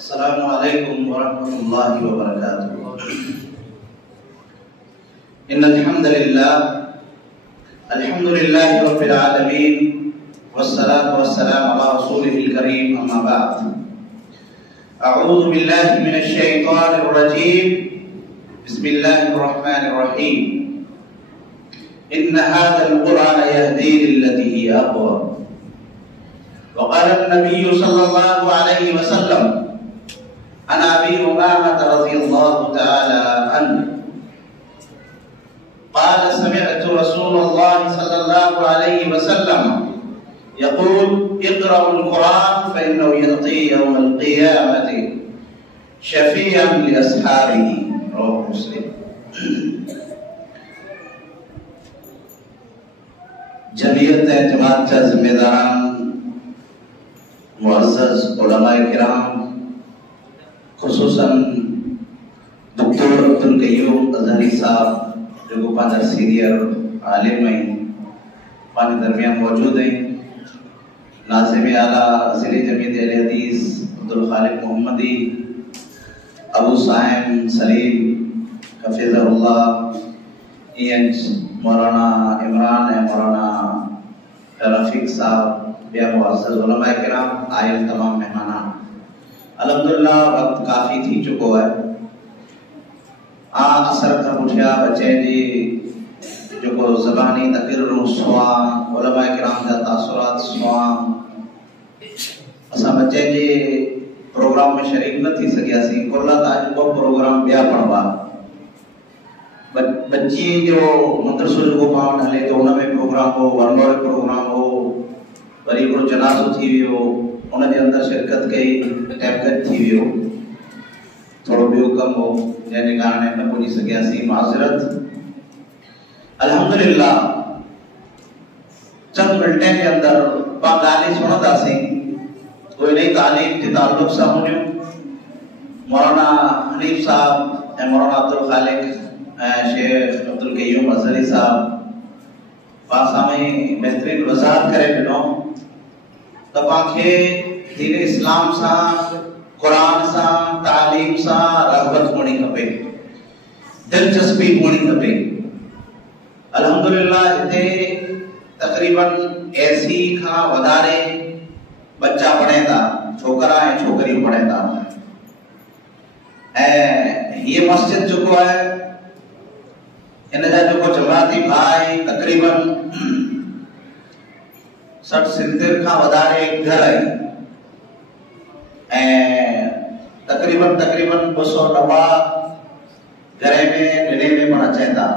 अस्सलामु अलैकुम वरहमतुल्लाहि वबरकातुहू। इन्नल हम्दुलिल्लाहि रब्बिल आलमीन वस्सलातु वस्सलामु अला रसूलिहिल करीम, अम्मा बाद। अऊज़ु बिल्लाहि मिनश शैतानिर रजीम, बिस्मिल्लाहिर रहमानिर रहीम। इन्न हाज़ल कुरआन यहदी लिल्लती हिय अक़वम। वक़ाल नबी सल्लल्लाहु अलैहि वसल्लम अन अबी उमामा रज़ियल्लाहु तआला अन्हु क़ाल समिअतु रसूलल्लाह सल्लल्लाहु अलैहि वसल्लम यक़ूल इक़रउल कुरआन फ़इन्नहु यअती यौमल क़ियामति शफ़ीअन लिअस्हाबिही। रवाहु मुस्लिम। जमीयत जमात चा जिम्मेदारान, मुअज़्ज़ज़ उलमाए किराम, खुसूसन डॉक्टर अब्दुल क़य्यूम अज़हरी साहब जो पांच सीनियर आलिम हैं पांच दरमियान मौजूद हैं। नाज़िम आला ज़िले जमीयत अहले हदीस अब्दुल खालिक मोहम्मदी, अबू साहिम सलीम हफ़िज़हुल्लाह, मौलाना इमरान है, मौलाना रफीक साहब, या मुअज़्ज़ज़ उलमाए किराम, आयल तमाम मेहमान। अल्हम्दुलिल्लाह वक्त काफ़ी थी चुको है। असर का उठिया बच्चे जी जो ज़बानी तक़रीर सुआ, उलमाए किराम जा तासुरात सुआ, असां बच्चे जे प्रोग्राम में शरीक न थी सकियासीं। कुल आज को प्रोग्राम ॿिया पढ़वा बच्ची जो मदरसो जो पाण हले तो उनमें प्रोग्राम हो, वनडोर प्रोग्राम हो, वरी हिकिड़ो जनाज़ो थी वियो, उन जे अंदरि शिरकत कई, टैबकत थी वियो, थोड़ो ॿियो कमु हो जंहिंजे कारण न पुॼी सकियासीं, माज़रत। अल्हम्दुलिल्लाह चंद मिंटनि जे अंदरि पाण ॻाल्हि सुणंदासीं। उहे नई तालीम जे ताल्लुक़ सां हूंदियूं। मौलाना हनीफ साहब ऐं मौलाना अब्दुल खालिक ऐं शेख अब्दुल क़य्यूम अज़हरी साहब पाण साम्हूं बहितरीन वज़ाहत करे ॾिनो त पाण खे दीन इस्लाम सां, क़ुरान सां, तालीम सां रग़बत हुअणी खपे, दिलचस्पी हुअणी खपे। अल्हम्दुलिल्लाह हिते तक़रीबन 80 खां वधारे बच्चा पढ़नि था, छोकरा ऐं छोकरियूं पढ़नि था। ऐं हीअ मस्जिद जेको आहे इन जा जेको जमाती भाई तक़रीबन 60-70 खां वधारे घर आहिनि ऐं तक़रीबन 290 घरे में ॾिने में पण अचनि था।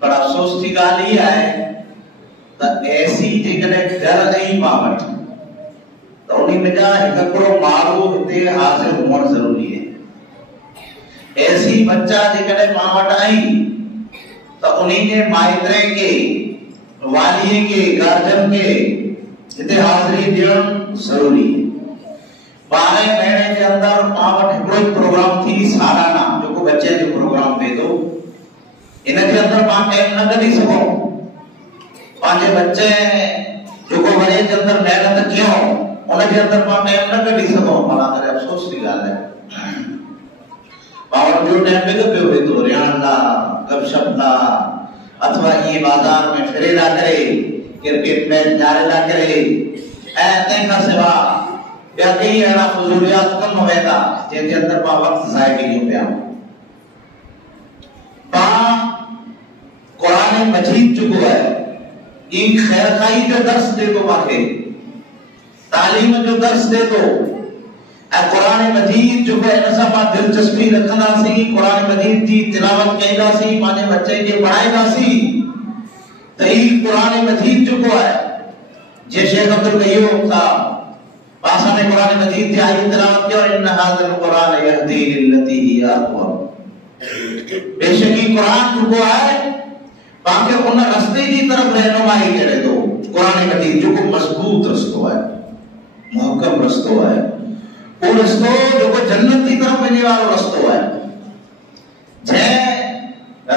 पर अफ़सोस जी ॻाल्हि इहा आहे त एसी जेकॾहिं घर आई मां वटि त उन में जा हिकिड़ो माण्हू हिते हाज़िर हुअणु ज़रूरी आहे। ऐसी बच्चा जेकॾहिं मां वटि आई त उन्हीं जे माइटरे के, वालीअ के, गार्जियन के हिते हाज़िरी ॾियणु ज़रूरी आहे। 12 महीने जे अंदरि मां वटि हिकिड़ो प्रोग्राम थी सालाना जेको बच्चे जो प्रोग्राम थिए थो, इन जे अंदरि पाण टाइम न कढी सघूं। पंहिंजे बच्चे जेको वरे जे अंदरि महिनत कयूं उन जे अंदरि पाण टाइम न कढी सघूं। माना करे अफ़सोस जी ॻाल्हि आहे। पाण जो टाइम बि पियो वेंदो रिहाण ला, गपशप ला, अथवा ये बाज़ार में फिरे ला करे, क्रिकेट मैच जारे ला करे, ऐं तंहिंखां सिवा ॿिया कई अहिड़ा फ़ुज़ूलियात कम वेंदा जंहिंजे अंदरि पाण वक़्तु ज़ाया कयूं पिया। पाण क़ुरान मजीद जेको आहे ई ख़ैरखाई जो दर्स दे तो पाखे, तालीम जो दर्स दे तो, ऐं क़ुरान मजीद जो है इन सां पाण दिलचस्पी रखंदासीं, क़ुरान मजीद जी तिलावत कंदासीं, पंहिंजे बच्चे खे पढ़ाईंदासीं त ई क़ुरान मजीद जेको आहे जे शेख अब्दुल क़य्यूम साहब पासा में क़ुरान मजीद जी आयत तिलावत कयो, इन हाज़िल क़ुरान यहदी लिल्लती हिय अक़वम। बेशक ई क़ुरान जेको आहे पाण खे उन रस्ते जी तरफ़ रहनुमाई करे थो। क़ुरान मजीद जेको मज़बूत रस्तो आहे, मुहकम रस्तो आहे, वो रस्तो जेको जन्नत की तरफ वञे वारो रस्तो आहे। जंहिं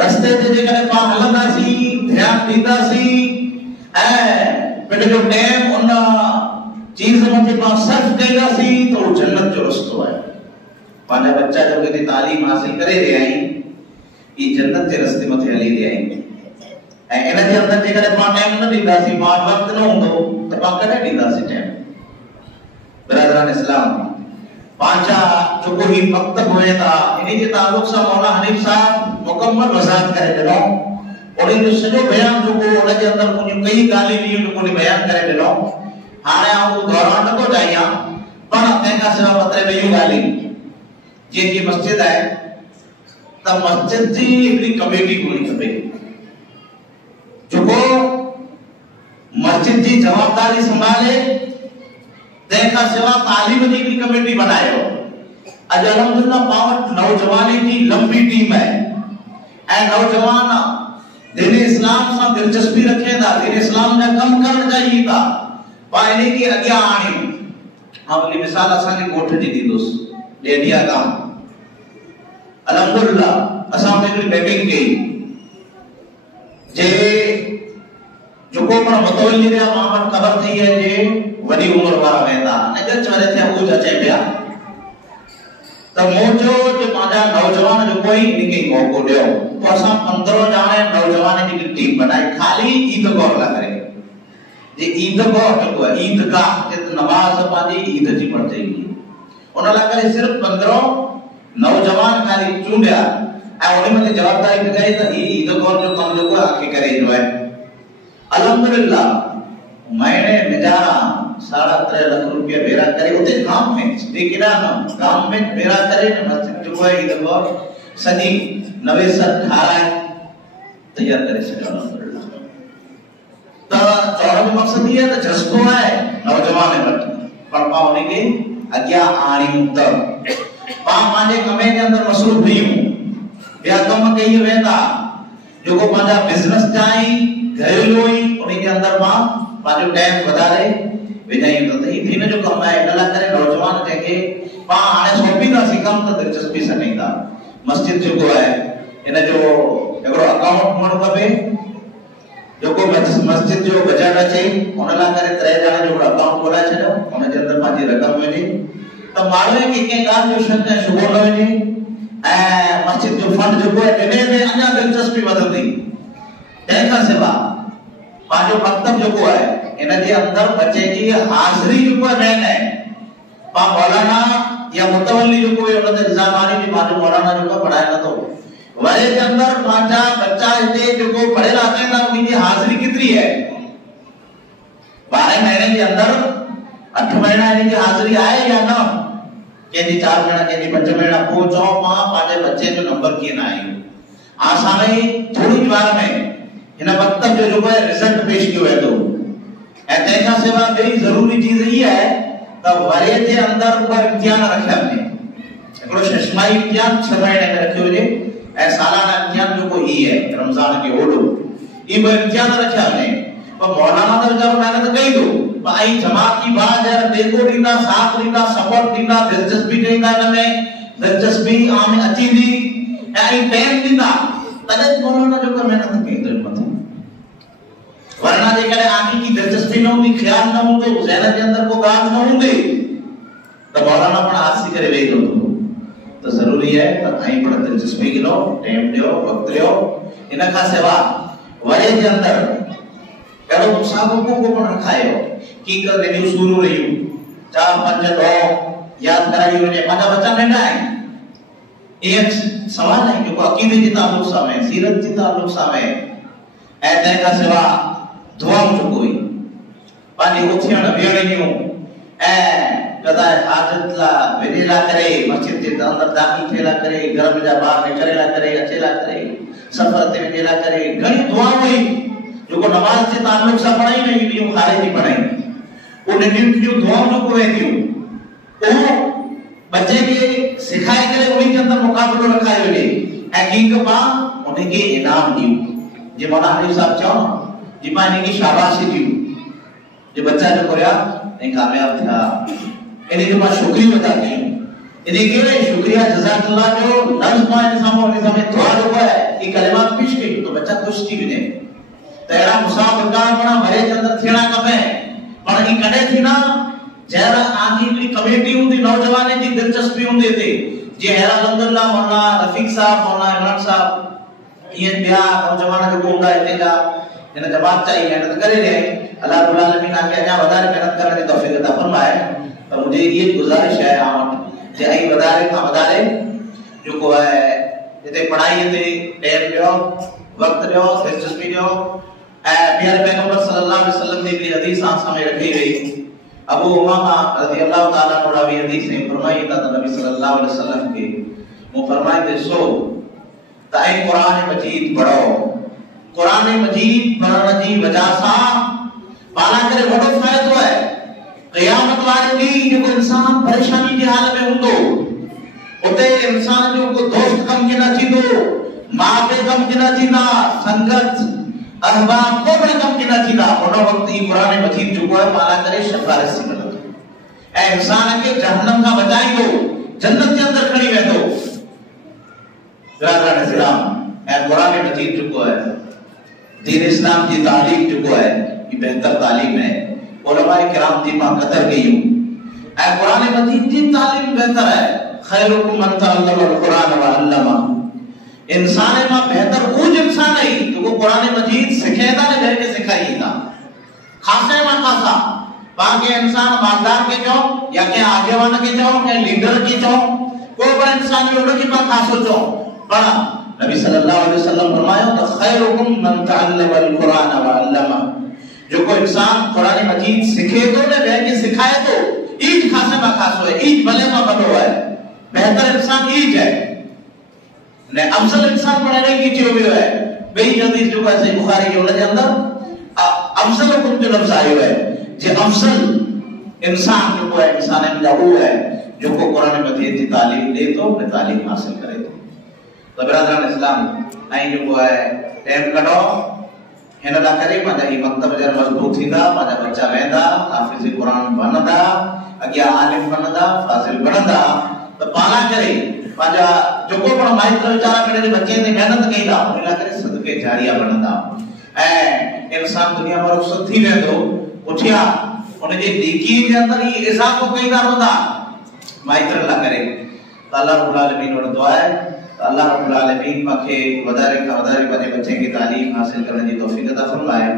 रस्ते ते जेकॾहिं पाण हलंदासीं, ध्यानु ॾींदासीं ऐं पंहिंजो टाइम उन चीज मथे पां सर्फ कईंदासी तो जन्नत जो रस्तो है। पांजा बच्चा जो के तालीम हासिल करे रहे आई ई जन्नत के रस्ते मथे हली रहे आई ए इन जे अंदर जे करे पां टाइम न दींदासी पां वक्त न होंदो तो पां कदे दींदासी टाइम। ब्रदरान इस्लाम पांचा जो कोई मकतब होएता इन्हीं के ताल्लुक से मौला हनीफ साहब मुकम्मल वजाहत करे दिलो और इन सजो बयान जो को उन के अंदर कुछ कई गाली नी जो को बयान करे दिलो हाने आ दौरान न तो जाया पर तेका सिवा पत्रे में यू गाली जे की मस्जिद है तब मस्जिद जी एकड़ी कमेटी कोनी खपे जो को मस्जिद जी जवाबदारी संभाले तेका सिवा तालीम जी की कमेटी बनायो। अज अल्हम्दुलिल्लाह पावट नौजवानी की लंबी टीम है ए नौजवान दीन इस्लाम से दिलचस्पी रखेदा दीन इस्लाम ने कम करना चाहिए था पाने की अगिया आनी हमली मिसाल असा ने गोठ जी दी दोस्त डेडिया काम अल्हम्दुलिल्लाह असा में बैटिंग की जे जो को पर मतवल्ली रे मामत खबर थी है जे वडी उम्र वाला वेंदा ने जच वरे थे वो जचे पिया त मोजो जे पाजा नौजवान जो कोई निके मौको दियो तो असा 15 जाने नौजवान की टीम बनाई खाली ईद गौर ला करे जे ईद गौर जो ईद का जे नमाज पाजी ईद जी पढ़ जाएगी उन ला करे सिर्फ 15 नौजवान खाली चूंडिया ए उन में जवाबदारी लगाई त ईद गौर जो कम जो आके करे जो है। अल्हम्दुलिल्लाह मैंने नजारा 3.5 लाख रुपया बेरा करे उते गांव में देखिना न गांव में बेरा करे न मस्जिद जो है इधर और सदी नवे सर ठारा तैयार करे सके अल्हम्दुलिल्लाह। तो चौड़ा मकसद ये है जस्तो है नौजवान बट पर पावने के अज्ञा आणी त पा माने कमे के अंदर मसरूफ नहीं हूं या कम कई वेंदा जो को पाजा बिजनेस जाई घरेलूई उन्हीं के अंदर मां पाजो टाइम वधारे विजाई तो थी दिन जो कम है नला करे नौजवान जेके पा आने सोपी ना सिकम तो दिलचस्पी से नहीं था मस्जिद जो को है इन जो एकरो अकाउंट मोड़ कबे जो को मस्जिद जो बजट अचे उनला करे 3 जना जो अकाउंट खोला छो उन जे अंदर पाजी रकम वेजे तो मालूम है कि के काम जो शक है शुरू न वेजे ए मस्जिद जो फंड जो है इने में अन्या दिलचस्पी वधंदी तेका सेवा पाजो मकतब जो को है इन जे अंदर बच्चे की हाजिरी जो को रहना है पा मौलाना या मुतवल्ली जो को उन इंतजामानी भी पाजो मौलाना जो को पढ़ाए न तो वाले के अंदर पांचा बच्चा इते जो को पढ़े लाते ना उनकी हाजिरी कितनी है 12 महीने के अंदर 8 महीना इनकी हाजिरी आए या ना केदी 4 महीना केदी 5 महीना पूछो मां पाजे बच्चे जो नंबर की ना आई आसानी थोड़ी बार में इन मकतब जो है रिजल्ट पेश कियो है तो ऐसे का सेवा बड़ी जरूरी चीज ही है तब वाले के अंदर ऊपर इम्तिहान रखे हमने एकड़ो शशमाई इम्तिहान 6 महीने में रखे हुए ए सालाना इम्तिहान जो को ही है रमजान के ओडो ई वो इम्तिहान रखे हमने तो मौलाना तो जब मैंने तो कही दो भाई जमात की बात है देखो दीना साथ दीना सपोर्ट दीना दिलचस्पी दीना में दिलचस्पी आम अच्छी दी ऐ टाइम दीना तने मौलाना जो कर मेहनत की तो मत वरना जे करे आखी की दिलचस्पी न होगी ख्याल न होंगे ज़हन के अंदर को बात न होंगे तो मौलाना पण आसी करे वे दो तो जरूरी है तो आई पण दिलचस्पी लो टाइम दियो वक्त दियो इन का सेवा वरे के अंदर करो मुसाबको को पण रखायो की कर देनी शुरू रही 4-5 दो याद कराई ने माना बच्चा नंढा है एक सवाल है जो अकीदे के ताल्लुक सामे सीरत के ताल्लुक सामे ऐसे का सेवा दुआ जो कोई पानी उठियण वेणियो ए कदा हाजत ला वेला करे मस्जिद के अंदर दाखिल थेला करे घर में जा बाहर निकलेला करे अचेला करे सफर ते वेला करे घणी दुआ हुई जो को नमाज से ताल्लुक सा पढ़ाई नहीं दी खारे नहीं पढ़ाई उन दिन जो दुआ जो को वेतियो ओ बच्चे के सिखाए करे उन्हीं के अंदर मुकाबलो रखायो ने हकीकत बा उन्हें के इनाम दियो जे मौलाना हनीफ साहब चाहो जी माने की शाबाशी दियो जे बच्चा जो करया नहीं कामयाब था इन्हें के पास शुक्रिया बताती हूं इन्हें के शुक्रिया जज़ाकल्लाह जो लफ्ज पाए सामने दुआ जो है ये कलिमात पेश की तो बच्चा खुश थी विने तेरा मुसाफिर का अपना मरे के अंदर थेड़ा कमे पर ई कने थी ना जरा आंधी की कमेटी हुंदी नौजवाने जी दिलचस्पी हुंदी थी जे हेरा लंदरला मौलाना रफीक साहब मौलाना इमरान साहब ये बिया नौजवान जो हुंदा इते जा इन जवाब चाहिए मेहनत करे रहे अल्लाह रब्बुल आलमीन आके अजा वधारे मेहनत करने की तौफीक अता फरमाए। तो मुझे ये गुजारिश है आप जे आई वधारे का वधारे जो को है इते पढ़ाई ते टाइम दियो वक्त दियो दिलचस्पी दियो ए प्यारे पैगंबर सल्लल्लाहु अलैहि वसल्लम ने भी हदीस सामने रखी हुई अबू उमामा रज़ियल्लाहु ताला अन्हु रावी हदीस में फरमाई था नबी सल्लल्लाहु अलैहि वसल्लम के वो फरमाए थे सो ताई कुरान मजीद पढ़ो कुरान मजीद पढ़ने जी वजह सा पाला करे बड़ो फायदो है क़यामत वाले ॾींहुं जो इंसान परेशानी के हाल में हुंदो उते इंसान जो को दोस्त कम के ना थींदो मां पे कम के ना थींदा संगत अहबाब को बड़े कम के ना थींदा उन वक्त ई कुरान मजीद जो है पाला करे शिफारिश मिलंदो ऐ इंसान के जहन्नम का बचाईंदो जन्नत के अंदर खड़ी वेंदो। राजा इस्लाम ऐ कुरान मजीद जो है दीन इस्लाम की तालीम जो है ये बेहतर तालीम है उलमाए किराम दी मां कदर गई ऐ कुरान मजीद की तालीम बेहतर है खैरुकुम मन तअल्लमल कुरान व अल्लमा इंसान में बेहतर वो इंसान है कि वो कुरान मजीद सिखेदा ने घर के सिखाईदा खासे में खासा बाकी इंसान मालदार के जो या के आगेवान के जो या लीडर के जो कोई बड़ा इंसान जो की बात खासो जो बड़ा नबी सल्लल्लाहु अलैहि वसल्लम फरमाया तो खैरुकुम मन तअल्लमल कुरान व अल्लमा जो कोई इंसान कुरान मजीद सीखे तो ने घर के सिखाए तो ईद खासे में खासो है ईद भले में भलो है बेहतर इंसान ईद है ने अफजल इंसान पढ़ने की जो भी है बेई हदीस जो है सही बुखारी के उनके अंदर अफजल कुछ जो लफ्ज आयो है जे अफजल इंसान जो है इंसान में वो है जो को कुरान मजीद की तालीम दे तो अपनी तालीम हासिल करे तो बिरादरान इस्लाम आई जो है टाइम कटो हेनदा करे माजा ही मकतब जर मजबूत थींदा माजा बच्चा वेंदा हाफिज कुरान बनदा अगिया आलिम बनदा फाजिल बनदा तो पाला करे माजा जो को पण माइत्र विचारा करे बच्चे ने मेहनत कईदा उन करे सदके जारिया बनदा ए इंसान दुनिया में रुखसत थी वेंदो उठिया उन जे नेकी के अंदर ये इजाफो कईदा रहंदा माइत्र ला करे अल्लाह रब्बुल आलमीन वटि दुआ है अल्लाह रब्बुल आलमीन माखे वधारे का वधारे पंहिंजे बच्चे की तालीम हासिल करने की तौफीक अता फरमाए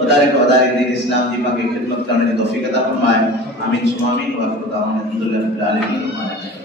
वधारे का वधारे दीन इस्लाम की माखे खिदमत करने की तौफीक अता फरमाए आमीन सुमा आमीन व आखिर दावाना अल्हम्दुलिल्लाहि रब्बिल आलमीन।